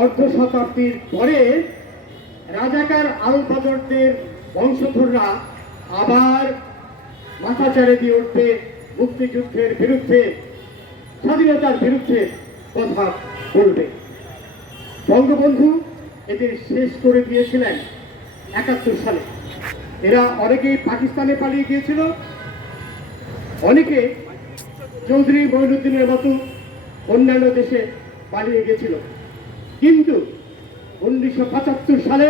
অর্ধ শতাব্দীর পরে রাজাকার আলবদরদের বংশধররা আবার মাথাচাড়ে দিয়ে উঠবে মুক্তিযুদ্ধের বিরুদ্ধে, স্বাধীনতার বিরুদ্ধে কথা বলবে। বঙ্গবন্ধু এদের শেষ করে দিয়েছিলেন ৭১ সালে। এরা অনেকেই পাকিস্তানে পালিয়ে গিয়েছিল, অনেকে চৌধুরী মঈনুদ্দিনের মতো অন্যান্য দেশে পালিয়ে গেছিল, কিন্তু ১৯৭৫ সালে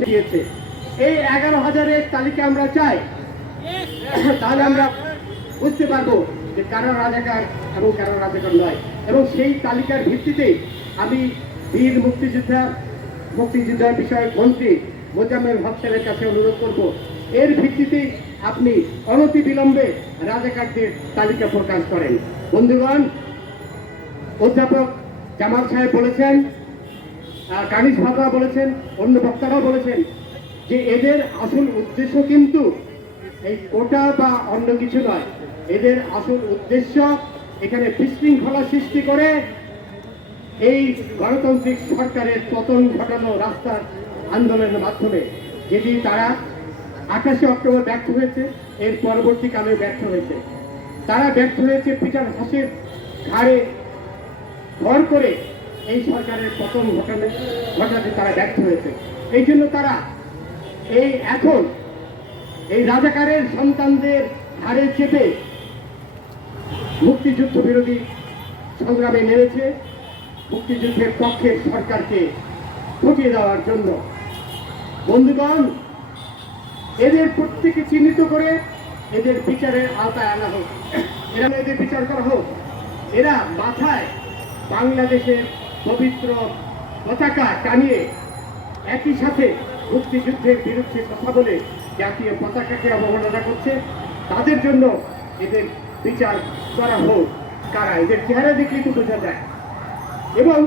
দিয়েছে। এই ১১,০০০-এর তালিকা আমরা চাই, তাহলে আমরা বুঝতে পারবো যে কারা রাজাকার এবং কারা রাজাকার নয়। এবং সেই তালিকার ভিত্তিতেই আমি বীর মুক্তিযোদ্ধা বিষয়ক মন্ত্রী মোজাম্মেল হক সাহেবের কাছে অনুরোধ করব, এর ভিত্তিতেই আপনি অনতি বিলম্বে রাজাকারদের তালিকা প্রকাশ করেন। বন্ধুগণ, অধ্যাপক জামাল সাহেব বলেছেন, কানিজ ভাবরা বলেছেন, অন্য বক্তারাও বলেছেন যে এদের আসল উদ্দেশ্য কিন্তু এই কোটা বা অন্য কিছু নয়। এদের আসল উদ্দেশ্য এখানে বিশৃঙ্খলা সৃষ্টি করে এই গণতান্ত্রিক সরকারের পতন ঘটানো রাস্তার আন্দোলনের মাধ্যমে। যেটি তারা ২৮ অক্টোবর ব্যর্থ হয়েছে, এর পরবর্তীকালে ব্যর্থ হয়েছে। তারা ব্যর্থ হয়েছে পিটার হাসের ঘাড়ে ভর করে এই সরকারের পতন ঘটাতে তারা ব্যর্থ হয়েছে। এই জন্য তারা এখন এই রাজাকারের সন্তানদের ঘাড়ে চেপে মুক্তিযুদ্ধ বিরোধী সংগ্রামে নেমেছে, মুক্তিযুদ্ধের পক্ষে সরকারকে হটিয়ে দেওয়ার জন্য। বন্ধুগণ, এদের প্রত্যেকে চিহ্নিত করে এদের বিচারের আওতায় আনা হোক, এদের বিচার করা হোক। এরা মাথায় বাংলাদেশের পবিত্র পতাকা টানিয়ে একই সাথে মুক্তিযুদ্ধের বিরুদ্ধে কথা বলে জাতীয় পতাকাকে অবমাননা করছে। তাদের জন্য এদের বিচার করা হোক। কারা, এদের চেহারা দেখলেই তো বোঝা যায়। এবং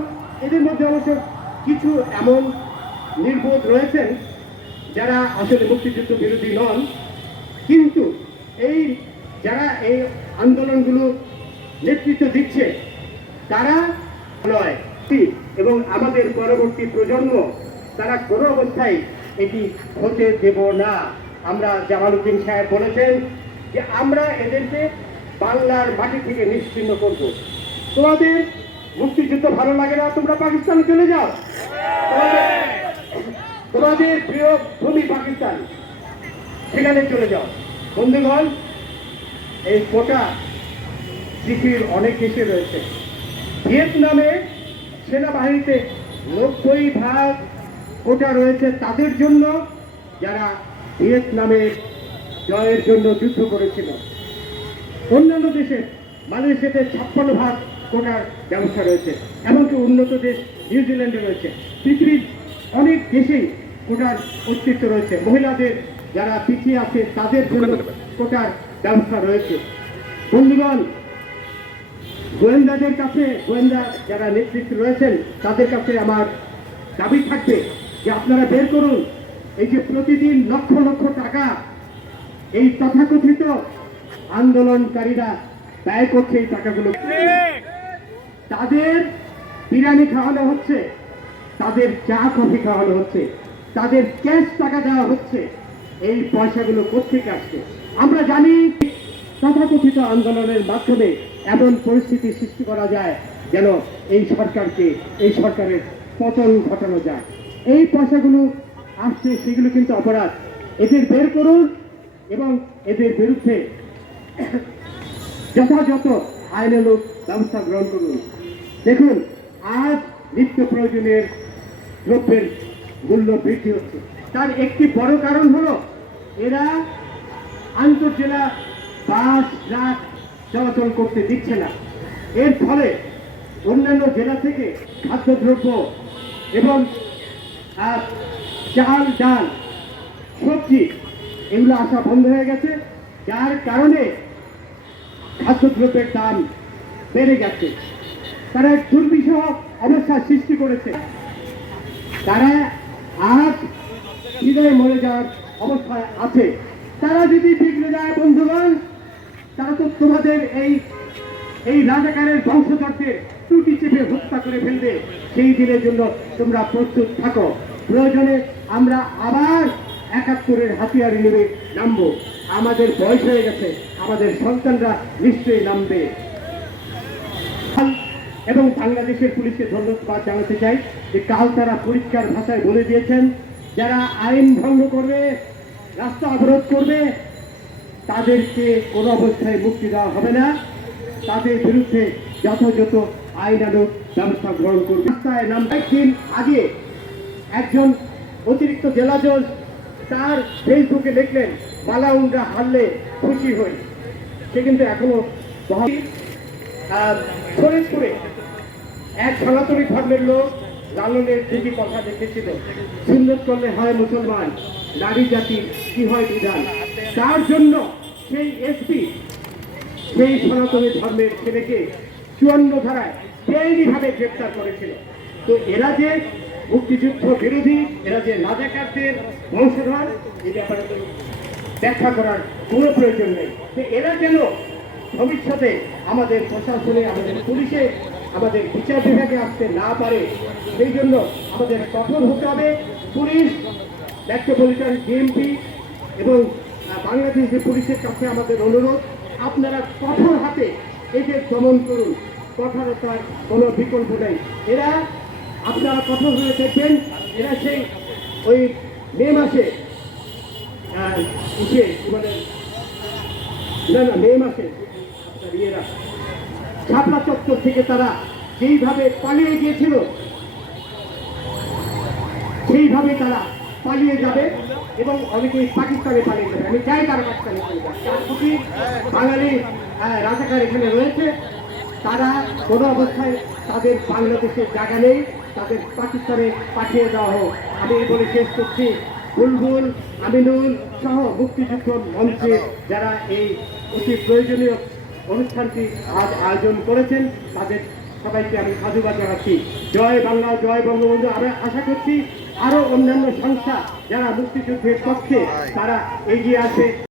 এদের মধ্যে অবশ্য কিছু এমন নির্বোধ রয়েছেন যারা আসলে মুক্তিযুদ্ধ বিরোধী নন, কিন্তু যারা এই আন্দোলনগুলো নেতৃত্ব দিচ্ছে তারা নয়। এবং আমাদের পরবর্তী প্রজন্ম তারা কোনো অবস্থায় এটি হতে দেব না। আমরা জামালউদ্দিন সাহেব বলেছেন যে আমরা এদেরকে বাংলার মাটি থেকে নিশ্চিহ্ন করব। তোমাদের মুক্তিযুদ্ধ ভালো লাগে না, তোমরা পাকিস্তানে চলে যাও, তোমাদের প্রিয় ভূমি পাকিস্তান, সেখানে চলে যাও। বন্ধুগণ, এই কোটা পৃথিবীর অনেক দেশে রয়েছে। ভিয়েতনামে সেনাবাহিনীতে ৯০% কোটা রয়েছে তাদের জন্য যারা ভিয়েতনামের জয়ের জন্য যুদ্ধ করেছিল। অন্যান্য দেশে মালয়েশিয়াতে ৫৬% কোটার ব্যবস্থা রয়েছে, এমনকি উন্নত দেশ নিউজিল্যান্ডে রয়েছে। পৃথিবীর অনেক দেশেই কোটার অস্তিত্ব রয়েছে। মহিলাদের যারা পিছিয়ে আছে তাদের জন্য কোটার ব্যবস্থা রয়েছে। বন্ধুগণ, গোয়েন্দাদের কাছে, গোয়েন্দা যারা নেতৃত্ব রয়েছেন তাদের কাছে আমার দাবি থাকবে যে আপনারা বের করুন এই যে প্রতিদিন লক্ষ লক্ষ টাকা এই তথাকথিত আন্দোলনকারীরা ব্যয় করছে, এই টাকাগুলো তাদের বিরিয়ানি খাওয়ানো হচ্ছে, তাদের চা কফি খাওয়ানো হচ্ছে, তাদের ক্যাশ টাকা দেওয়া হচ্ছে। এই পয়সাগুলো কোথেকে আসছে? আমরা জানি তথাকথিত আন্দোলনের মাধ্যমে এমন পরিস্থিতি সৃষ্টি করা যায় যেন এই সরকারের পতন ঘটানো যায়। এই পয়সাগুলো আসছে, সেগুলো কিন্তু অপরাধ। এদের বের করুন এবং এদের বিরুদ্ধে যথাযথ আইনানুগ ব্যবস্থা গ্রহণ করুন। দেখুন, আজ নিত্য প্রয়োজনীয় দ্রব্যের মূল্য বৃদ্ধি হচ্ছে। তার একটি বড় কারণ হলো এরা আন্তঃজেলা বাস ট্রাক চলাচল করতে দিচ্ছে না। এর ফলে অন্যান্য জেলা থেকে খাদ্যদ্রব্য এবং চাল, ডাল, সবজি এগুলো আসা বন্ধ হয়ে গেছে, যার কারণে খাদ্যদ্রব্যের দাম বেড়ে গেছে। তারা এক দুর্বিষহ অবস্থার সৃষ্টি করেছে। তারা আজ হৃদয়ে মরে যাওয়ার অবস্থায় আছে। তারা যদি বিগড়ে যায় বন্ধুগণ, তারা তো তোমাদের এই রাজাকারের বংশধরদের টুটি চেপে হত্যা করে ফেলবে, সেই দিনের জন্য তোমরা প্রস্তুত থাকো। প্রয়োজনে আমরা আবার ৭১-এর হাতিয়ার নিয়ে নামবো। আমাদের বয়স হয়ে গেছে, আমাদের সন্তানরা নিশ্চয়ই নামবে। এবং বাংলাদেশের পুলিশকে ধন্যবাদ জানাতে চাই যে কাল তারা পরিষ্কার ভাষায় বলে দিয়েছেন, যারা আইন ভঙ্গ করবে, রাস্তা অবরোধ করবে, তাদেরকে কোনো অবস্থায় মুক্তি দেওয়া হবে না। তাদের বিরুদ্ধে যথাযথ আইনানুগ ব্যবস্থা গ্রহণ করবে। রাস্তায় নাম একদিন আগে একজন অতিরিক্ত জেলা জজ তার ফেসবুকে লিখলেন, মালাউনরা হারলে খুশি হই। সে কিন্তু এখনো ফরিদপুরে এক সনাতনী ধর্মের লোক লালনের দিকে কথা দেখেছিল, সুন্দর করলে হয় মুসলমান, নারী জাতি কি হয় বিধান। তার জন্য সেই এসপি সেই সনাতনী ধর্মের ছেলেকে ৫৪ ধারায় বেআইনিভাবে গ্রেপ্তার করেছিল। তো এরা যে মুক্তিযুদ্ধ বিরোধী, এরা যে রাজাকারদের বংশধর, এই ব্যাপারে ব্যাখ্যা করার কোনো প্রয়োজন নেই। তো এরা যেন ভবিষ্যতে আমাদের প্রশাসনে, আমাদের পুলিশে, আমাদের বিচার বিভাগে আসতে না পারে, সেই জন্য আমাদের কঠোর হতে হবে। পুলিশ, মেট্রোপলিটন ডিএমপি এবং বাংলাদেশ পুলিশের কাছে আমাদের অনুরোধ, আপনারা কঠোর হাতে এদের দমন করুন। কঠোরতার কোনো বিকল্প নেই। এরা আপনারা কঠোর হয়ে দেখবেন, এরা সেই ওই মে মাসে মে মাসে ইয়েরা শাপলা চত্বর থেকে তারা যেইভাবে পালিয়ে গিয়েছিল, সেইভাবে তারা পালিয়ে যাবে এবং অনেকেই পাকিস্তানে পালিয়ে যাবে। আমি চাই তারা পাকিস্তানে পালিয়ে যাবে। তার প্রতি বাঙালি রাজাকার এখানে রয়েছে, তারা কোনো অবস্থায় তাদের বাংলাদেশের জায়গা নেই, তাদের পাকিস্তানে পাঠিয়ে দেওয়া হোক। আমি বলে শেষ করছি, বুলবুল, আমিনুল সহ মুক্তিযুদ্ধ মঞ্চে যারা এই অতি প্রয়োজনীয় অনুষ্ঠানটি আজ আয়োজন করেছেন, তাদের সবাইকে আমি সাধুবাদ জানাচ্ছি। জয় বাংলা, জয় বঙ্গবন্ধু। আমরা আশা করছি আরো অন্যান্য সংস্থা যারা মুক্তিযুদ্ধের পক্ষে তারা এগিয়ে আসে।